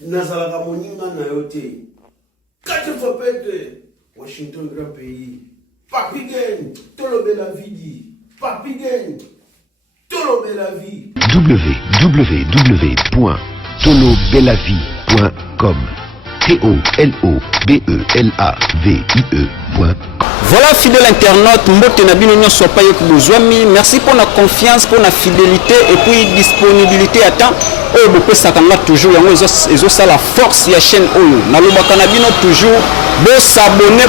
nazalaka moninga na yo te. 4 fois pète Washington grand pays. Papi Gang, tolobe la vie. Papi Gang, tolobe la vie. www.tolobelavie.com. TOLOBELAVIE.com. Voilà, fidèle internaute, mbote na bino nyo sopa yo kubozwami. Merci pour la confiance, pour la fidélité et puis disponibilité à temps. Oh, bopé sakanga toujours yango ezo ça la force ya chaîne oyo. Na lobaka na bino toujours bo s'abonner.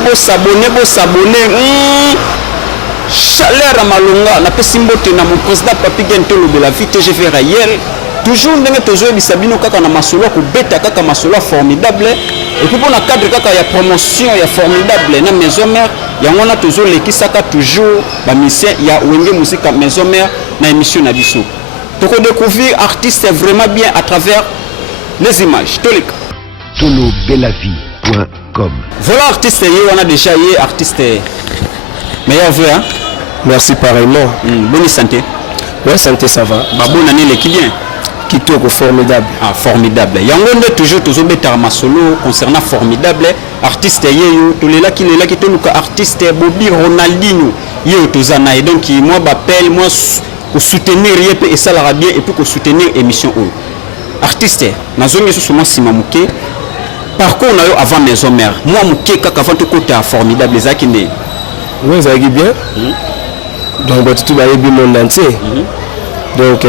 Chaleur à malonga na pesi mbote na mon président Papi Gang tolobela vie TGV Rayel. Toujours ndenge tozo bisabino kaka na masolo ko beta kaka masolo formidable. Et puis pour la cadre kaka ya promotion ya formidable na maison mère yango na tozo lekisaka toujours ba mission ya wenge musique maison mère na émission na biso. Toko découvrir artiste vraiment bien à travers les images. Tolika. tolobelavie.com. Voilà artiste on a déjà artiste meilleur vœu hein. Merci pareillement. Bonne santé. Ouais, santé ça va. Ba bonne année les qui bien. Kitoko formidable. Ah, formidable. Yangonde toujours betara masolo concernant formidable artiste yeyo tolela ki toluka artiste Bobby Ronaldinho yeyo tozana et donc moi m'appelle moi pour soutenir yep et ça la bien et puis pour soutenir émission o artiste nazongi sous moi simamuke parcours na yo avant maison mère moi muke kaka avant côté formidable zaki ne oui ça va bien donc tout va bien monde entier donc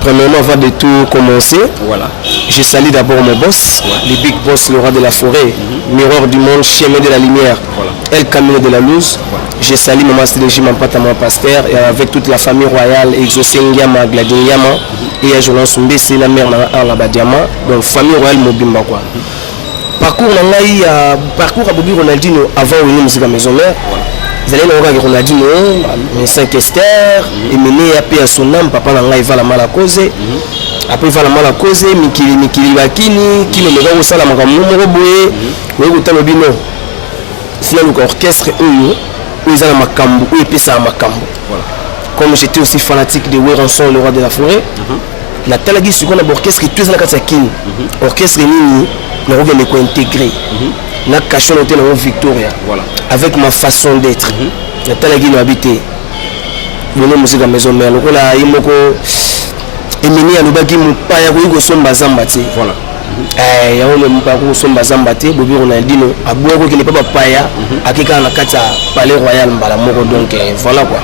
premièrement, avant de tout commencer, voilà. Je salue d'abord mon boss, le big boss, le roi de la forêt, miroir du monde, chemin de la lumière, El Camino de la Luz. Je salue mon master de gym en pâte à mon pasteur et avec toute la famille royale, Exosengiama, Gladinyama et Jonas Mbese, la mère la Badiama, donc famille royale Mobimba quoi. Parcours à Bobby Ronaldinho avant de musique à maison mère. Vous allez voir Ronaldinho, mes 5 Esther, et mené à son âme, papa n'a va la mal à cause. Après, il va la mal à cause, Mikili Bakini, qui ne me va au salam, comme nous, Roboé, oui, vous avez dit non. C'est l'orchestre où ils ont ma cambo, où ils pèsent à ma cambo. Comme j'étais aussi fanatique de Weranson, le roi de la forêt, la talagi sur l'orchestre qui est tous la Katsakine, orchestre Nini, le roi de intégré. Na cachon était dans Victoria avec ma façon d'être la talagi no habité mon musique à maison mère lokola imoko emini alobaki mupaya ko somba zambati voilà ya on le mpako somba zambati Bobby Ronaldinho abouako ki ne pas paya akika na kata palais royal mbala moko donc voilà quoi.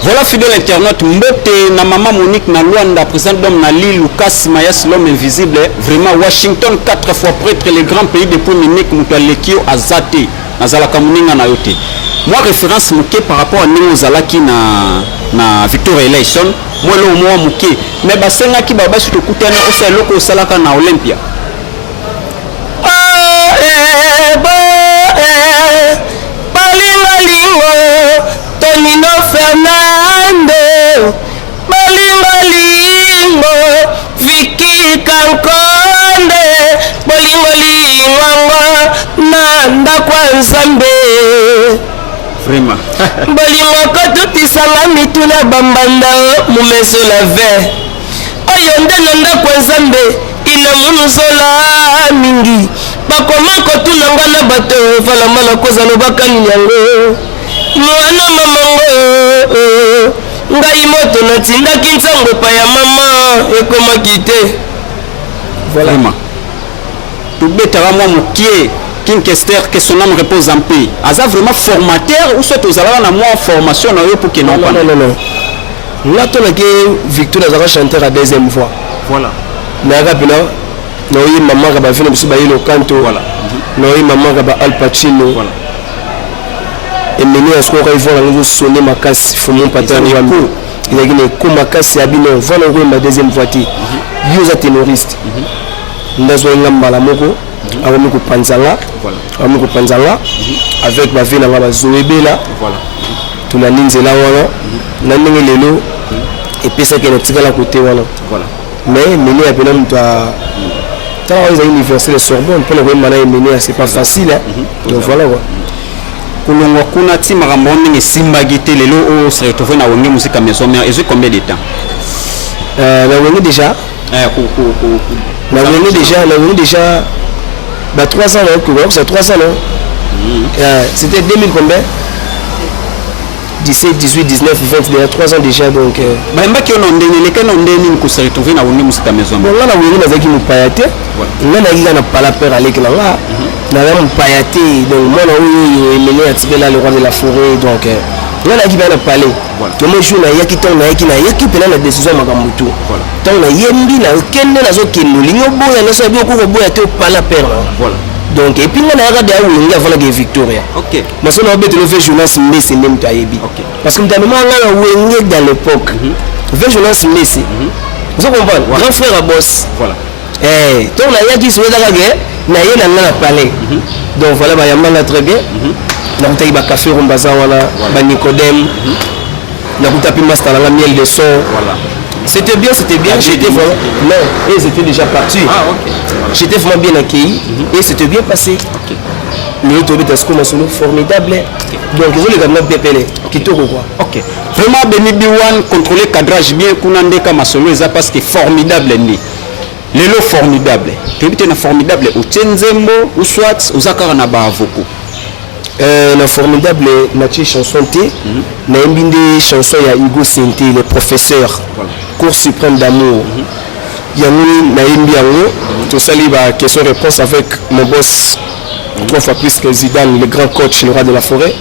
Voilà fidèle internaute, mbote na maman Monique na Luanda, président d'homme na Lille, Lucas Mayas, l'homme invisible, vraiment Washington 4 fois prêtre, les grands pays depuis Munich, Mutualekio, Azate, Nazalaka Muninga na yote. Moi référence mouké par rapport à Nemo Zalaki na Victoria Eleison, moi le moi mouké, mais basenga ki baba sur kutana osa loko salaka na Olympia. Tonino Fernando, Bolingo, Vicky Kankonde, Bolingo, Nanda Kwanzambe. Vraiment. Bolingo kotuti sanga mituna bambanda mumeso la ve. Oyonde Nanda Kwanzambe, ina munuzola mingi. Bakoma kotuna ngana bato, fala mala koza no bakani nyango. Mwana mamango ngai moto natindaki ntango pa ya mama ekomaki te. Voilà. Tobetaka mwa mokie King Kester que son âme repose en paix. Aza vraiment formateur ou soit aux alala na moi formation na yo pour que non pas. Non. Là to que Victor Azara chanteur à deuxième fois. Voilà. Mais agapina no yi maman ka ba fina biso ba yelo canto. Voilà. No yi maman ka ba Al Pacino. Voilà. Et maintenant, est-ce qu'on va voir nous sonner ma casse, il faut mon patron. Il a dit que ma casse est abîmée. Voilà ma deuxième voiture. Ils sont terroristes. Nous avons un malamoko, avec Panzala, avec ma ville à Zoébé là. Tout la ligne là, voilà. Nous avons l'élo et puis ça qui est tiré à côté voilà. Mais maintenant, il y a un peu tant ils ont l'université de Sorbonne, pour le moment, c'est pas facile. Donc voilà quoi. Kulongwa kuna ti makambo ndenge simbagite lelo o se retrouver na wenge musique maison mère et combien de temps la wenge déjà On a venu déjà 3 ans, c'est 3 ans, non? C'était 2000 combien? 17, 18, 19, 20, il y a 3 ans déjà, donc... Qui on a on se retrouver dans cette maison. Bon, là, on a dit qu'il nous payaté. On a dit qu'il n'a pas la peur avec là. On a dit payaté. Donc, moi, on a mené à tirer là le roi de la forêt. Donc, on a dit qu'il n'a pas parlé. Donc, moi, je suis là, il y a qui tombe, il y a qui prend la décision de Magamutu. Donc, on a dit qu'il n'a pas de voilà. Donc, et puis, on a regardé avant la victoire. Ok. Mais si on a fait journaliste, c'est même taïbi. Parce que nous avons dans l'époque. Fait journaliste, c'est. Vous comprenez? Grand frère à boss. Voilà. Eh, donc, on a dit que la guerre, on a parlé. Donc, voilà, il y a très bien. On a eu un café, on a Nicodème. On a eu un master dans la miel de son. Voilà. C'était bien, j'étais vraiment... Non, ils étaient déjà partis. Ah, ok. J'étais vraiment bien accueilli et c'était bien passé. Ok. Le Tobi Tasco m'a sonné formidable. Donc, ils ont les gamins bien pelés. Qui te quoi. Ok. Vraiment, Beni Biwan, contrôler le cadrage bien, Kounande Kamasolo, parce que formidable. Les lots formidables. Tu es formidable au Tenzembo, ou soit aux Akaranaba Avoko. La formidable Mathieu chanson T, na une des chansons il y a Hugo Sinté, le professeur, cours suprême d'amour. Il y a tout ça libre question-réponse avec mon boss 3 fois plus que Zidane, le grand coach, le roi de la forêt.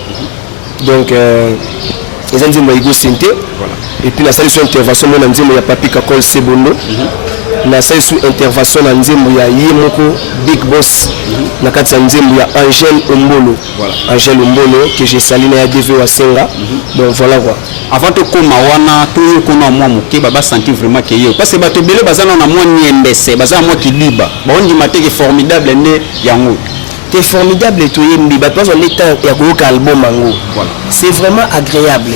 Donc ils ont dit Hugo Sinté. Et puis la salle sur intervention, on a dit il y a Papi Kakol Sebono. La salle sur intervention, on a dit il y a Yemoko Big Boss. Na kati ya nzembo ya Angèle Ombolo. Voilà. Angèle Ombolo que j'ai sali na DV wa Senga. Donc voilà quoi. Avant de koma wana tout kona moi moké baba sentir vraiment que yo parce que bato belé bazana na moi niendese bazana moi qui liba. Bon ndi mateke formidable né yango. C'est formidable et tout yembi ba parce on est ya ko album mango. Voilà. C'est vraiment agréable.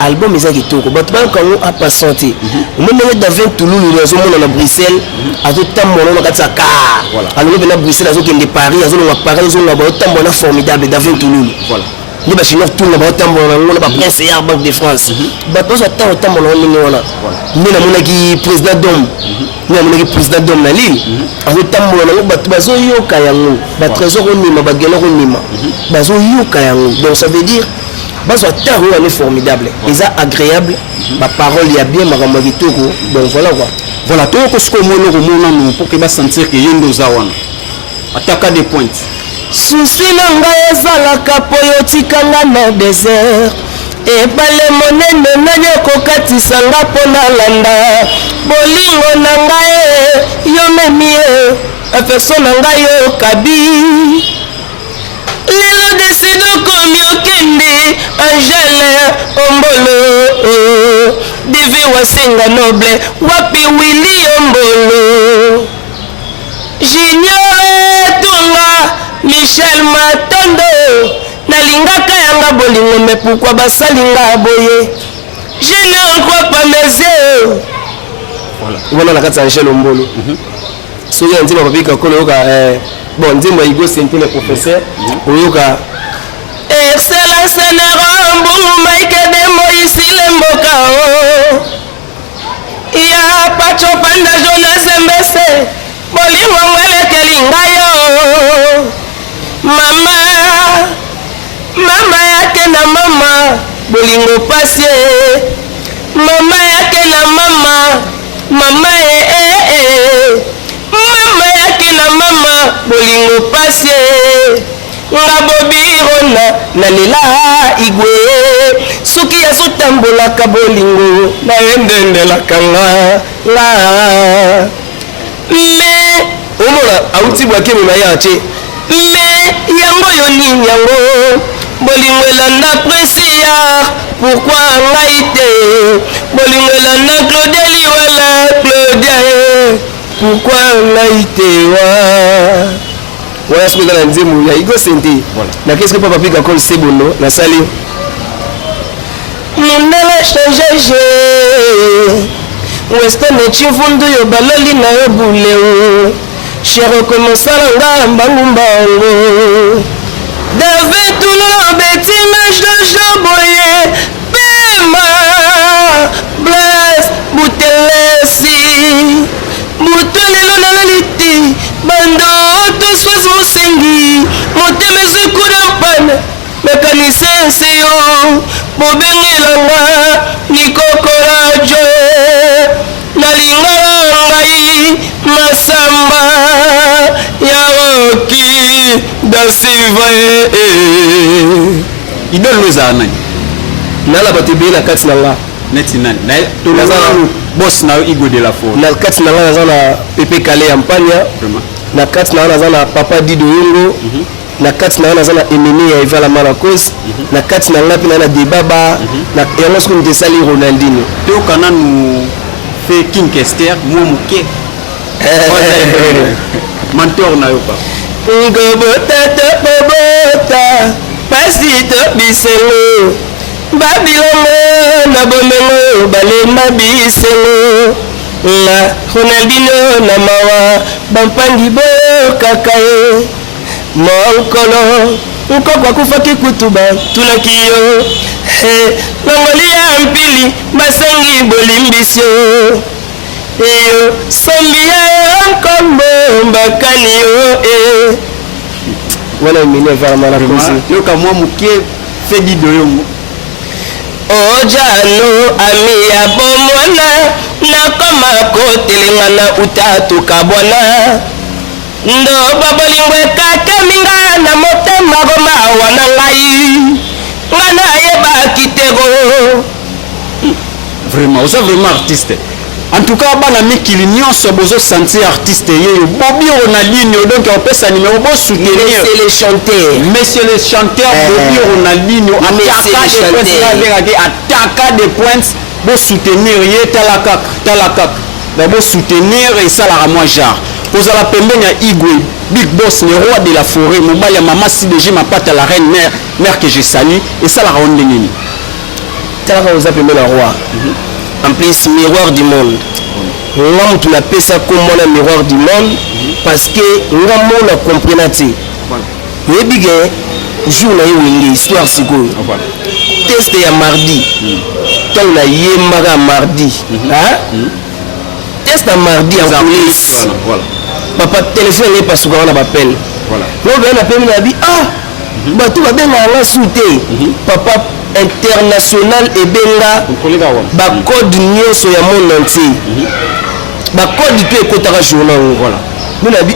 Album ezaki toko. Ba to quand on a pas santé. On est dans 20 Toulouse nous sommes à Bruxelles à tout temps on a kati ka. Voilà. Alors on est à Bruxelles à de Paris à zone Paris zone là ba temps on formidable dans 20 Toulouse. Voilà. Ni ba chinois tout là ba temps on a ba Prince Air Banque de France. Ba to ça temps on a. Ni na mona ki président Dom. Ni na mona ki président Dom na Lille. À tout temps on a ba bazo yoka yango. Ba trésor on nima ba gelo on nima. Bazo yoka yango. Donc ça veut dire bazo temps on est formidable. Ils sont agréables. Ma parole il y a bien makambo kitoko. Donc voilà quoi. Voilà, tout ce que nous pour que va sentir que yendo zawana. Attaque des points. Souci nanga ezalaka po yotikanga na désert. Ebale monene nani okokatisa nga mpo nalanda. Bolingo na ngai yo memi ye affection na ngai yo kabi. Lelo deside okomi okende Angèle Ombolo. Divi wa Senga noble wapi Willy Ombolo. Junior Tunga Michel Matondo nalingaka yanga bolingo me pourquoi basalinga boye je ne crois pas mes yeux. Voilà la carte Angèle Ombolo. Soki nzima papi kakolo yoka bon nzima Hugo Sinté le professeur oyoka excellence na mbungu Mike de Moïse Lemboka ya pacho panda Jonas Mbese bolingo mwelekeli ngayo mama yake na mama bolingo pasie mama yake na mama mama yake na mama bolingo pasie ngabobirona na lela igwe suki yazotambolaka bolingo na endendelaka nga mais omona auti bwake mema yache mais yango yo nini yango bolingo elanda Precia pourquoi ngai te bolingo elanda Claudie wala Claudia pourquoi ngai te wa wala soki na nzembo ya Hugo Sinté na qu'est-ce que papa pika kol sebono na sali mondela changer Western chivundu yo baloli na yo buleo chéro komosala nga mbangu mbango David Toulouse beti mage de Joboye Pema Blaise Boutelesi Kutolelo nalaliti bando toswazi mosengi motema ezekuda mpana nakanisa nseyo bobengelanga nikokola jo nalingala ngai masamba ya Roki da Silva idole ezala nani nala bato ebele na kati na nga neti nani boss na Igwe de la Forêt na kati na nga naza na Pepe Kale ya Mpania na kati na nga naza na Papa Dido Yongo na kati na nga naza na Emene ya Eva la Maracos na kati na nga mpe na Debaba na yango soki nitesali Ronaldinho toyoka nanu fe King Kester mwa moke mentor na yo pa ngobota tobobota pasi tobisengo babilongo na bomengo balema bisengo na Ronaldinho na mawa bampangi bokaka ye mokolo nkoko akufaki kutuba tunaki yo longoli ya mpili basengi bolimbisio eyo sombi ya nkombo mbakani yo wana emene varamana kosi yoka mwa moke fe Dido Yongo ojano ami ya bomwana nakoma kotelenga na utatuka bwana ndo babolingwe kakeminga na motema goma wana ngai ngana yeba kitego vraiment oza vraiment artiste en tout cas bana mikili nyonso bozo sentir artiste yeyo Bobi Ronaldinho donc opesa numéro bo soutenir monsieur le chanteur Bobi Ronaldinho attaque des points bo soutenir ye talakak bo soutenir et ça la moi genre kozala pembeni ya Igwe Big Boss le roi de la forêt mobali ya mama CDG mapata la reine mère que je salue et ça la ronde nini talaka oza pembeni la roi en plus miroir du monde nga mutu napesa komona miroir du monde parce que nga mona comprena te oyebi ke jour na ye wenge histoire sikoyo teste ya mardi ntango nayembaka ya mardi teste ya mardi ya polise papa telefone epasuka wana bapele nobeye na pemi na bi bato babengaka nga su te papa international ebenga bacode nyonso ya monde entier bacode to ekotaka journal voilà mina bi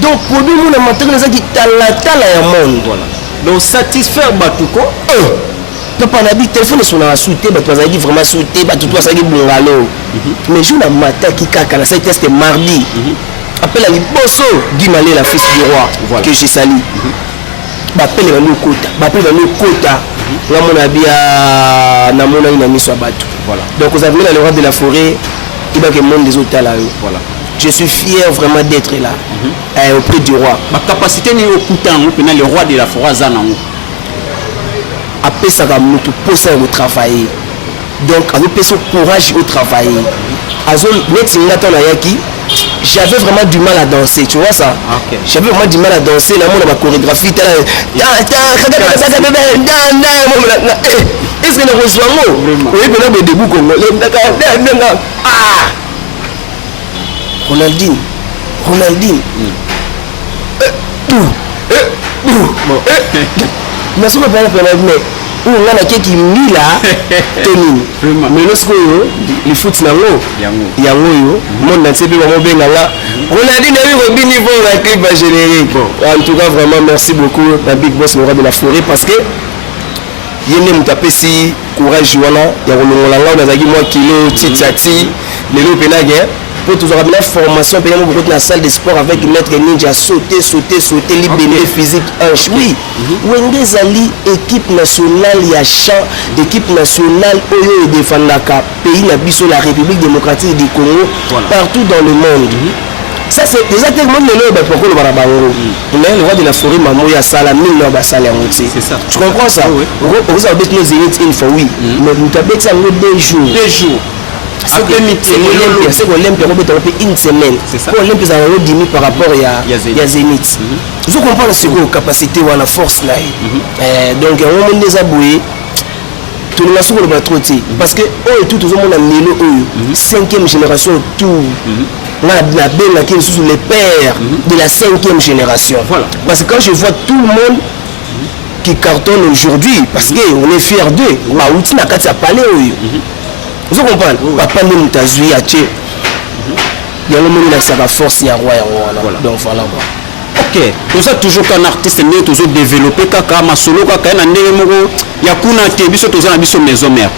donc produit mona matériel ezaki talatala ya monde voilà donc satisfaire batuko papa na bi telefone esonaka su te bato bazalaki vraiment su te bato to bazalaki bungalo mais jour na mataki kaka na sai teste mardi appelle à liboso Guimale la fils du roi voilà. Que j'ai sali bapele bano kota nga mona bia na mona ina miso bato voilà donc vous avez le roi de la forêt il va que monde des hôtels là voilà je suis fier vraiment d'être là auprès du roi ma capacité ni okuta ngopena le roi de la forêt zanango apesa ka mutu posa au travailler donc avec ce courage au travailler azol net ngata na yaki j'avais vraiment du mal à danser, tu vois ça okay. J'avais vraiment du mal à danser, là, mon chorégraphie, est-ce que nous recevons oui, mais là, mais debout comme Ronaldinho mais on a qui mila toni mais lorsque le foot na ngo yango yo monde entier be mo benga la Ronaldinho na bi niveau la clip générique en tout cas vraiment merci beaucoup à Big Boss le roi de la forêt parce que yene mutapesi courage wana ya kolongola nga na zaki moi kilo titati lelo penage pour toujours amener formation payant beaucoup dans la salle de sport avec maître ninja sauter libérer physique hanche oui wenge zali équipe nationale ya champ équipe nationale oyo défendaka pays na biso la République démocratique du Congo partout dans le monde ça c'est exactement le ba pourquoi le barabango mais le roi de la forêt mamoya sala mille ba sala ngoti c'est ça tu comprends ça vous avez besoin de zénith une fois oui mais vous tapez ça deux jours c'est que l'Olympia une semaine pour l'Olympia ça va diminuer par rapport à Zénith je comprends ce que capacité ou la force là donc on est désaboué tout le monde va trop parce que tout le monde a milo 5e génération tout la belle qui est les pères de la 5e génération. Voilà. Parce que quand je vois tout le monde qui cartonne aujourd'hui, parce qu'on est fiers d'eux, vous comprenez? Papa nous t'a joué à Tché. Il y a le monde qui a la force, il y a roi. Donc voilà. Ok, tout ça toujours qu'un artiste né toujours développé kaka masolo kaka na ndenge moko ya kuna te biso toza na biso maison mère.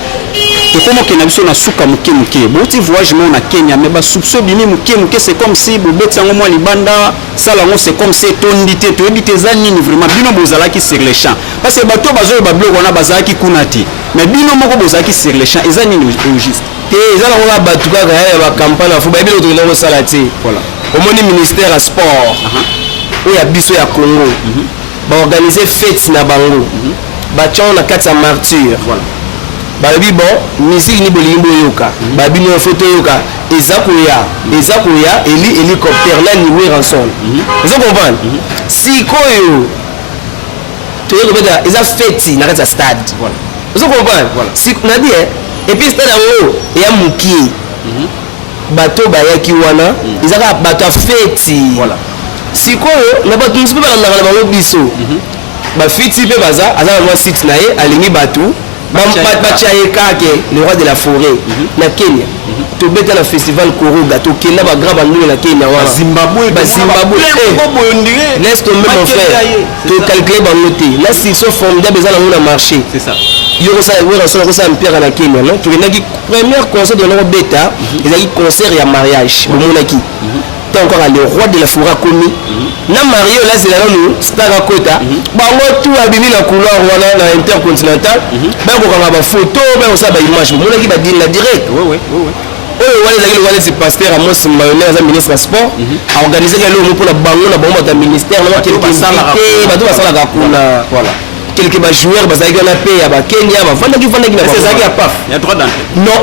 Et comment que na biso na suka muke. Boti voyage mo na Kenya mais ba soupçon bimi muke c'est comme si bobeti yango mo libanda sala ngo c'est comme si tondité to ebite za nini vraiment bino bozala ki sur les champs parce que bato bazo ba bloko na bazala ki kuna te mais bino moko bozala ki sur les champs eza nini au juste. Te eza na ko ba tuka ka ya ba campagne fu ba ebile to na ko sala te. Voilà. Au moni ministère à sport. Il y a biso ya Congo. Ba organiser fête na bango. Ba tchon na kati ya martyr. Voilà. Ba bi bon, musique ni bolimbo yoka. Ba bi no photo yoka. Ezakoya hélicoptère là ni ranson. Vous comprenez? Si koyo to yo beta eza fête na kati ya stade. Voilà. Vous comprenez? Voilà. Si on a dit et puis stade en ya muki. Bato ba yaki wana, ezaka bato fête. Voilà. Si quoi na bato nsipe ba na bango biso ba fiti pe baza aza na site na ye alingi bato ba chaye kake le roi de la forêt na Kenya to beta na festival Koroga to kenda ba grand bango na Kenya wa Zimbabwe laisse tomber mon frère to calculer bango te là c'est so formidable za na marché c'est ça yo ça ça mpera na Kenya non to venaki premier concert de leur beta ezaki concert ya mariage bomonaki encore le roi de la forêt commis na Mario là c'est là nous star à kota bango tout abimi la couloir wana na intercontinental ba ko kanga ba photo ba ça ba image mon qui ba dire la direct oui wala c'est pasteur Amos Mayonnaise ministre sport a organisé le mot pour la bango na bango ta ministère na quelques bato ba sala ka kuna voilà quelques ba joueurs ba zaïga na paix ya ba Kenya ba vanda ki na c'est ça qui a paf il y a droit d'entrée non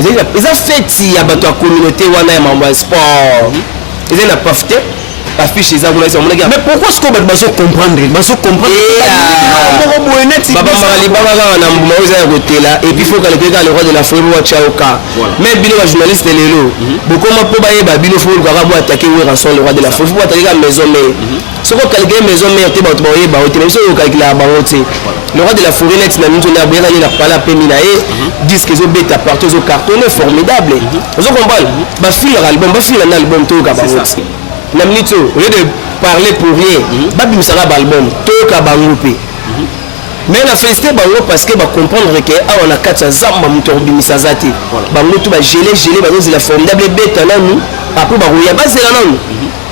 ils ont fait si à la communauté wana ya mambo sport ils ont pas fait affiche les agulés mais pourquoi est-ce qu'on va comprendre baba mali baba na mbuma oza ya kotela et puis faut calculer le roi de la forêt wa chaoka mais bino ba journaliste lelo bokoma po ba yeba bino faut ka bo attaquer we ranson le roi de la forêt faut attaquer la maison mère ce qu'on calculer maison mère te ba to ba yeba o te mais so calculer ba wote le roi de la forêt net na minto na bera ni na pala pe mina e disque zo beta partout zo cartonné formidable vous comprenez ba fil album ba fil na album to ka ba wote na minute au lieu de parler pour rien ba bimisaka ba album to ka bango pe mais la félicité bango parce que ba comprendre que on a quatre zamba muto bimisa zate bango to ba gelé ba la formidable beta na nous après ba roya ba zela na nous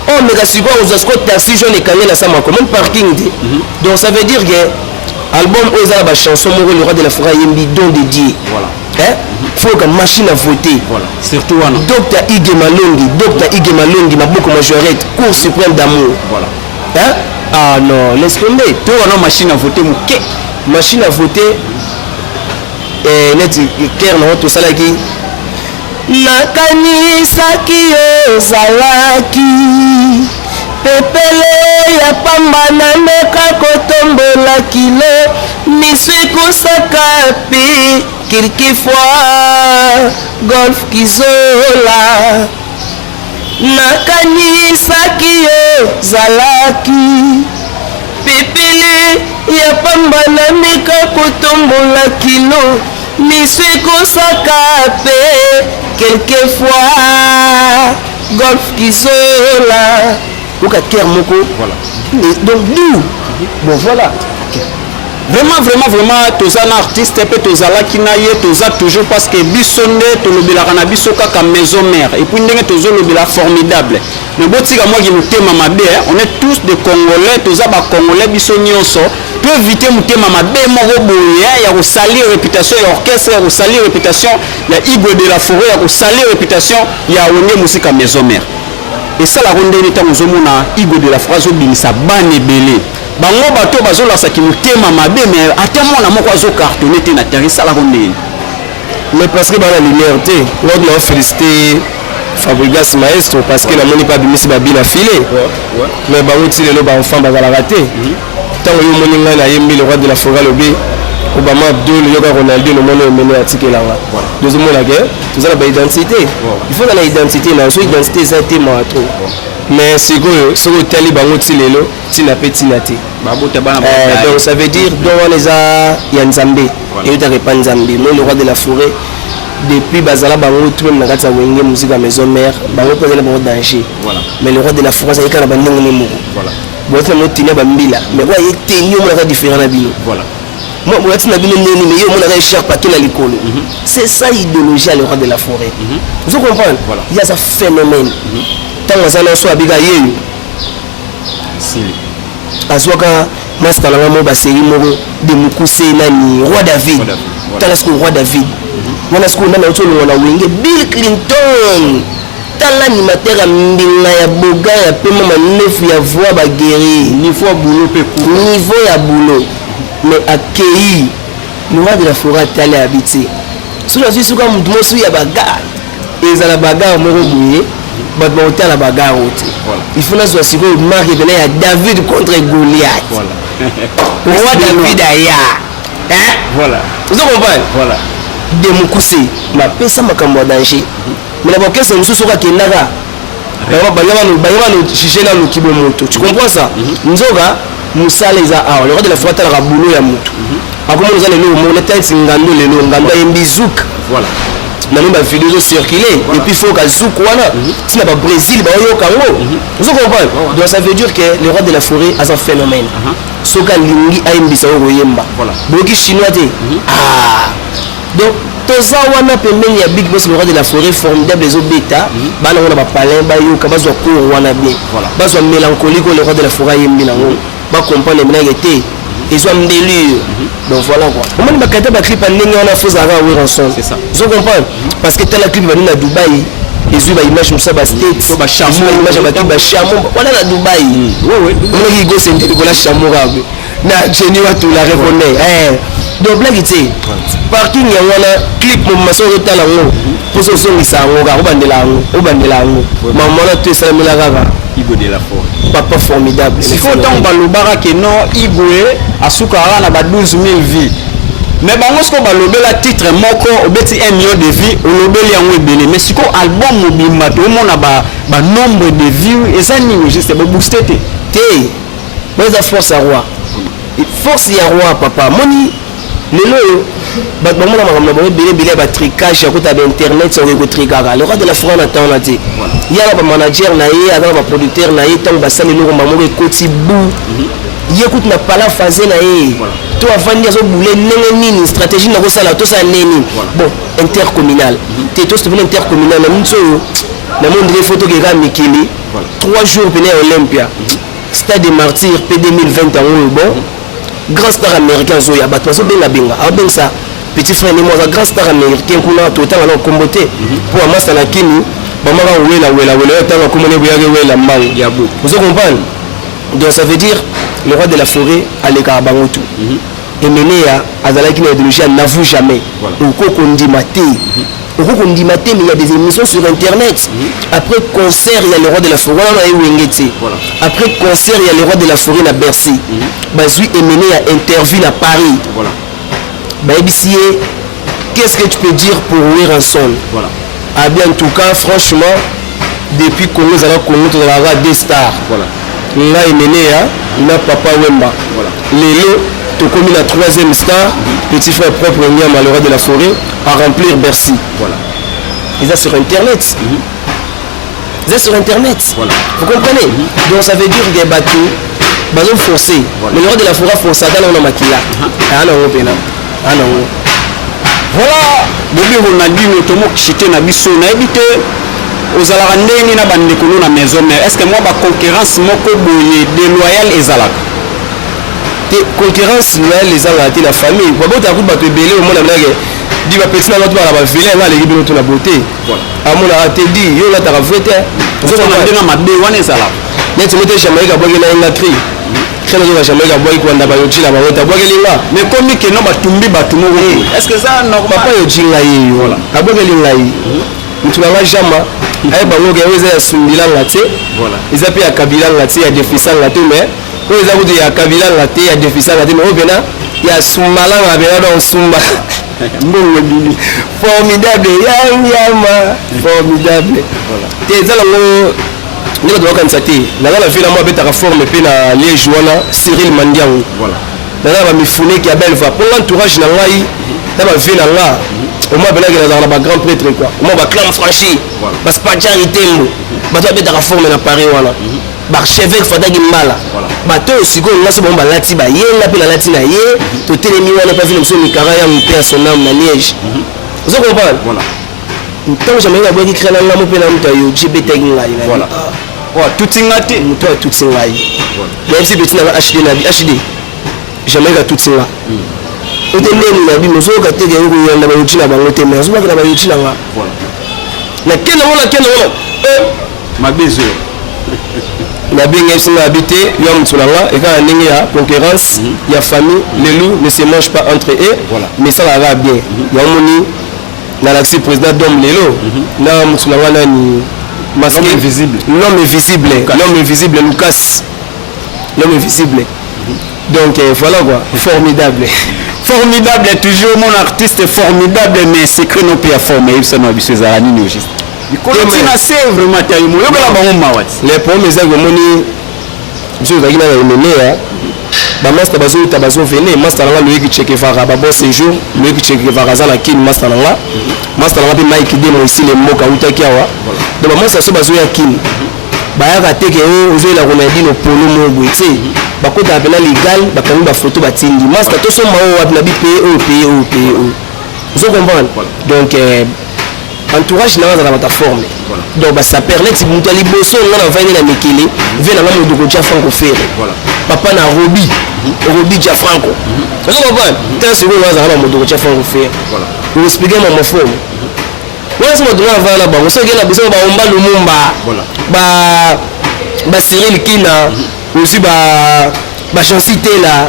oh mais kasi quoi aux asco taxi jaune et kanye na sama comme parking donc ça veut dire que album oza ba chanson moko le roi de la forêt yembi don dédié voilà hein faut que machine à voter voilà surtout wana Dr Ige Malongi maboko majorette cour suprême d'amour voilà hein ah non laisse tomber to wana machine à voter muke machine à voter et net cœur na to salaki nakanisaki ozalaki pepele ya pamba na meka kotombola kilo misu ekosaka pe quelquefois golf kizola nakanisaki ozalaki pepele ya pamba na meka kotombola kilo misu ekosaka pe quelquefois golf kizola donc à cœur moko voilà donc nous bon voilà vraiment toza na artiste pe toza la kinaye toza toujours parce que bisonde to lobelaka na biso kaka maison mère et puis ndenge tozo lobela formidable mais botika moi qui mutema mabe on est tous des congolais toza ba congolais biso nyonso to éviter mutema mabe moko boye ya ko salir réputation ya orchestre ya ko salir réputation ya Igwe de la forêt ya ko salir réputation ya wonge musika maison mère et ça la ronde ni tango zomona Igwe de la forêt zo binisa bane belé bango bato bazolasa ki mutema mabe mais atemo na moko azo cartonné te na terre ça la ronde mais parce que dans la liberté on doit féliciter Fabregas Maestro parce que la moni pas bimisi ba bina filé mais ba outi le ba enfant ba la raté tant yo moni nga na yembi le roi de la forêt lobé Obama Abdul, Yoga Ronaldo, le monde est mené à Tikelanga. Deuxième mot, la guerre, tout ça, la identité. Il faut dans l'identité, mais ensuite, l'identité, c'est un thème à trop. Mais c'est que ce que tu as dit, tu n'as pas tinate. Donc ça veut dire, dans les a, il y a Nzambé. Et il n'y a pas Nzambé. Moi, le roi de la forêt, depuis Bazala, Bango, tout le monde a Wenge, musique à maison mère, Bango, pas de danger. Mais le roi de la forêt, c'est quand même un mot. Voilà. Mais moi, il y a différent à Bino. Voilà. Moi, c'est ça l'idéologie à le roi de la forêt. Vous comprenez? Il y a ce phénomène. Tant que ça n'a pas été Azwaka master la ba série moko de Mukuse nani roi David. Tala ce roi David. Wana ce qu'on a autour na wenge Bill Clinton. Tala animateur mbinga ya boga ya pema manefu ya voix ba guéri niveau boulot pe niveau ya boulot. Mais accueilli le roi de la forêt tali habité. Sous la vie sous comme mosu ya bagarre. Et za la bagarre moko bouye. Battre la bagarre. Il faut nous assurer que Marc est David contre Goliath. Voilà. Roi David Aya. Hein? Voilà. Vous comprenez? Voilà. De Mukuse. Ma paix ça m'a comme danger. Mais la question c'est nous sommes qui naga. Tu comprends ça? Nzoga Moussa les a le roi de la forêt la boulot ya mutu. Après nous allons le monetaire ngando le ngando embizouk. Voilà. Nous avons vidéo circulé et puis il faut qu'à Zoukouana, si n'a pas Brésil, vous comprenez? Donc ça veut dire que le roi de la forêt a un phénomène. Soka lingi a imbisa oyemba. Boki chinois ah. Donc toza wana pembeni ya Big Boss le roi de la forêt formidable les bêta, bana wana ba palin ba yo kabazwa ko wana bien. Bazwa mélancolique le roi de la forêt yembi nango. Ba comprendre maintenant été ils ont un délire. Donc voilà quoi. Comment il va un clip à Nénéana Fozara ou Ranson? C'est ça. Vous comprenez? Parce que tel clip va venir à Dubaï. Et ils ont une image comme ça, State. Ils ont une image avec un Chamon. Voilà à Dubaï. Oui, oui. On a dit que c'est un Chamon. Na Jenny va tout la reconnaître. Donc blague c'est parking il y a un clip mon maçon de talent. Pour ce son il s'en va au bandela. Maman là tu es ça la gaga. Igo de la forêt. Papa formidable. Il faut donc balobara que non Igo a soukara na ba 12 000 vies. Mais bango ce qu'on balobela titre moko obeti 1 million de vies olobeli yango ebele. Mais siko album mobimba to mona ba nombre de vues et ça ni juste ba booster te. Moi ça force à roi. Force ya roi papa. Moni lelo ba maman na maman ba bele ba tricage à côté d'internet sur le tricage. Le roi de la forêt na temps na te. Il y a un manager naïe, un producteur naïe, tant que ça le nom maman est côté bout. Il écoute na pas la phase naïe. Toi avant de dire bouler neni stratégie na ko sala to ça neni. Bon, intercommunal. T'es tout ce intercommunal na mutso. Na monde des photos qui ramé Mikili. 3 jours venir à Olympia. Stade des Martyrs P 2020 en bon. Grand star américain Zoya Batman so benga benga. Ah ben ça. Petit frère et moi grand star américain qu'on a total en comboté pour amasa la kini. Maman wela tant comme on est wela mal. Vous comprenez? Donc ça veut dire le roi de la forêt a les Karabangotu. Et mené à Azalaki na idéologie n'avoue jamais. Au kokondi maté. Au kokondi maté mais il y a des émissions sur internet. Après concert il y a le roi de la forêt là et Wengeti. Après concert il y a le roi de la forêt à Bercy. Bazui est mené à interview à Paris. Voilà. Bah qu'est-ce que tu peux dire pour Ranson? Voilà. Ah bien en tout cas franchement depuis que nous allons connaître la des stars voilà là il mené il a papa Wemba voilà Lélo tu commis la 3e star petit frère propre Niama le roi de la forêt à remplir Bercy voilà ils sont sur internet ils sont sur internet voilà vous comprenez donc ça veut dire que bateau bazon forcé voilà. Mais le roi de la forêt forcé dans la makila ah non pena ah non. Voilà, Bobi Ronaldinho tomo kishite na biso na ebite ozalaka ndeni na bandeko na maison mère. Est-ce que moi ba concurrence moko boye déloyale ezalaka? Te concurrence loyale ezalaka te la famille. Babo ta ku bato ebele au monde blague. Di ba petit na bato ba la vilain na l'équipe no to na beauté. Voilà. Amona te di yo la ta vete. Vous on na mabe wana ezalaka. Net moté Jamaïque boye na ngakri. Kena zo Jamaïque boye ko ndaba yo chila ba wota boye linga. Mais comme que no batumbi batumo est-ce que ça non papa yo jinga yi voilà. Aboye linga yi. Mutu na jama ay ba ngoge weza ya sundila ngate voilà. Ils appellent à Kabila ngate ya déficient ngate mais eza kuti ya Kabila ngate ya déficient ngate mais obena ya Sumbalanga Béado Sumba. Formidable, Yama, formidable. T'es là, nous devons constater. Là, la ville à moi, bête à forme, et puis la Liège, Cyril Mandiang. Voilà. Là, on va me fouler qui a belle voix. Pour l'entourage, là, on va ville là. Au moins, il y a un grand prêtre, quoi. Au moins, on va clam franchi. Parce que pas de charité, on va bête à forme dans Paris, voilà. L'archevêque Fadagi Mala. Bateau aussi, on a ce bon balati, bah, yé, on appelle la latine, yé, tout est les millions, on n'a pas vu le monsieur Mikara, mon père, son âme, la Liège. Vous comprenez? Voilà. Tant que jamais la boîte qui crée la main, on peut la monter, j'ai bêté, voilà. Tout est ngate, toi, tout est ngate. Même si petit n'a acheté la vie, acheté. Jamais la tout est ngate. On est né, on a vu, nous sommes gâtés, on a vu, on a vu, on a vu, on a vu, on a vu, laquelle on ma baiser. La bien habité, il y a un et quand il y a concurrence, il y a famille, les loups ne se mangent pas entre eux, mais ça va bien. Il y a un moni, dans l'accès président d'homme les lots, là, l'homme invisible. L'homme invisible, l'homme invisible, Lucas. L'homme invisible. Donc voilà quoi, formidable. Formidable, toujours mon artiste formidable, mais c'est que nous pouvons former, ça nous a vu ces années, nous juste. Les premiers agomoni, je vais dire, bah master bazo tabazo venez master là le qui checker fara bah bon séjour le qui checker fara za la kin master là puis Mike demo ici les mots kauta kiawa donc bah master so bazo ya kin bah ya ka teke ozo la konadi no polo mo bwetse bah ko ta bela légal bah kanu ba photo ba tindi master to so mawo wa na bi PO vous comprenez donc entourage là dans la forme donc bah ça permet si vous allez bosser on va venir la mekele venir là mo de franco faire papa na Robi Gianfranco vous comprenez tant c'est vous là mo de franco faire vous expliquer ma forme ouais c'est moi de là là bas on sait que la besoin ba omba lumumba ba Cyril Kina aussi ba chancité là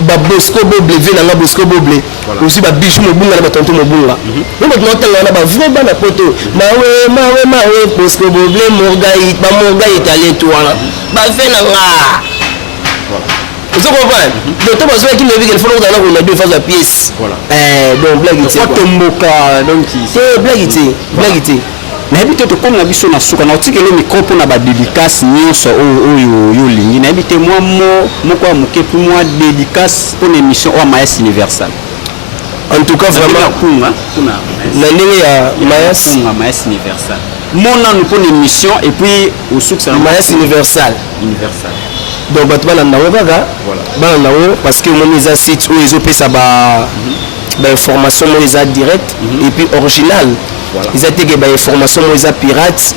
ba Bosco Boble vena na Bosco Boble aussi ba bijou mobunga na ba tonton mobunga mais maintenant tanga na ba vrai bana poto mawe Bosco Boble morgai ba morgai italien tout là ba vena nga vous comprenez donc toi besoin qui me dit qu'il faut dans la on a deux phases la pièce donc blague c'est quoi tomboka donc c'est blague na habite to comme na biso na suka na otike le micro pour na ba dédicace nyonso yo lingi na habite moi moko amuke pour moi dédicace pour l'émission au Mayas Universal en tout cas vraiment kuna na ndenge ya Mayas Universal mona nous pour l'émission et puis au succès Mayas Universal donc batba na kaka voilà bana parce que mon isa site où ils opé ça ba information mon isa direct et puis original. Voilà. Ils étaient que les informations ils pirates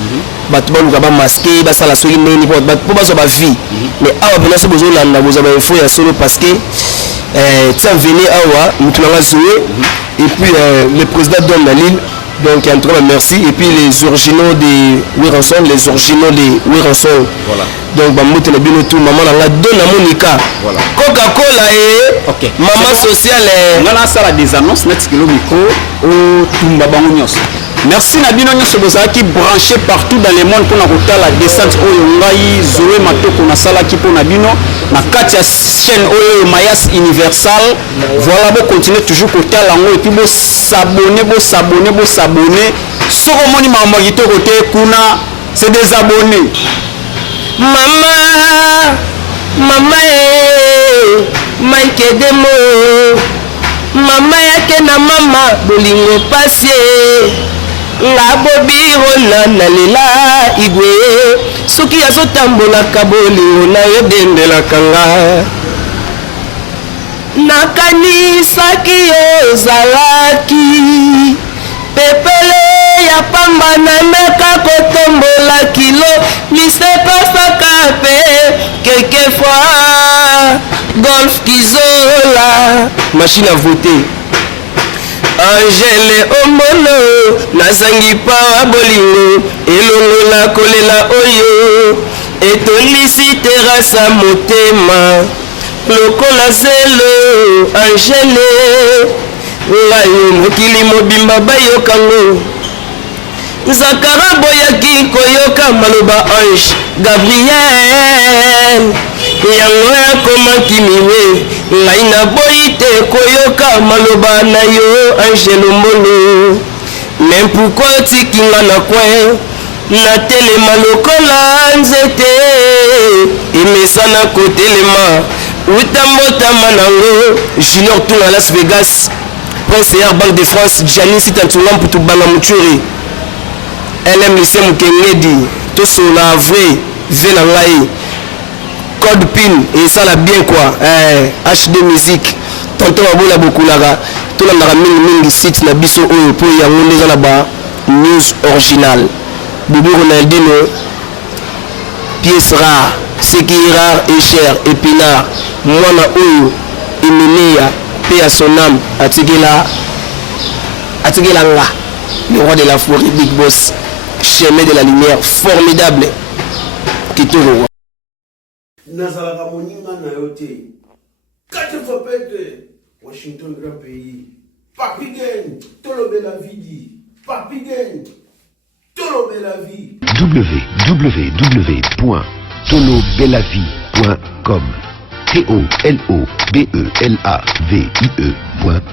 batba luka ba masqué ba sala soki neni pour ba ba vie mais awa bena so besoin landa vous avez info ya solo parce que tiens venez awa mutulanga jouer et puis le président donne la ligne donc un très merci et puis les originaux de Wiranson voilà donc ba mutu na bino tout maman la donne à Monica voilà Coca-Cola et OK maman sociale ngana sala des annonces net kilo micro au tumba bango nyos. Merci Nabino Nyoso Bozaki branché partout dans le monde pour na la descente oyo ngai Zoé Matoko na sala ki pour Nabino na kati ya chaîne oyo Mayas Universal voilà bo continuer toujours kotala ngo et puis bo s'abonner soko moni mama gito côté kuna c'est des abonnés mama Mike Demo mama yake na mama bolingo pasie la bobiro na lela igwe soki azotambolaka bolingo na yo dendelaka nga nakanisaki yo ozalaki pepele ya pamba na meka kotombola kilo lisepasaka pe quelquefois golf kizola machine à voter Angele Omono nazangi pa bolingo elongola kolela oyo etolisi terasa motema lokola zelo Angele ngayo mokili mobimba bayokango Zakara boyaki koyoka maloba Ange Gabriel yango yakomaki miwe ngai na boyi nakoki te koyoka maloba na yo Angelo Mbolo. Mais pourquoi tikinga na coin na telema lokola nzete emesana kotelema utambotama nango Junior Tour à Las Vegas Prince Air Banque de France Gianni Sitantunga Mputu Banga Muchuri LM lycée Mukengedi tout sur la vraie vena ngai code pin et ça la bien quoi HD musique tonton abola bokulaka tout la ndaka mingi site na biso oyo po ya ngonde za na ba news original Bobo Ronaldinho pièce rare ce qui est rare et cher épinard mwana oyo Emilia paix à son âme atikela nga le roi de la forêt Big Boss chemin de la lumière formidable Kitoko nazalaka moninga na yo te 4 fois pete Washington grand pays Papi Gang tolobela vidi Papi Gang tolobela vie www.tolobelavie.com TOLOBELAVIE.com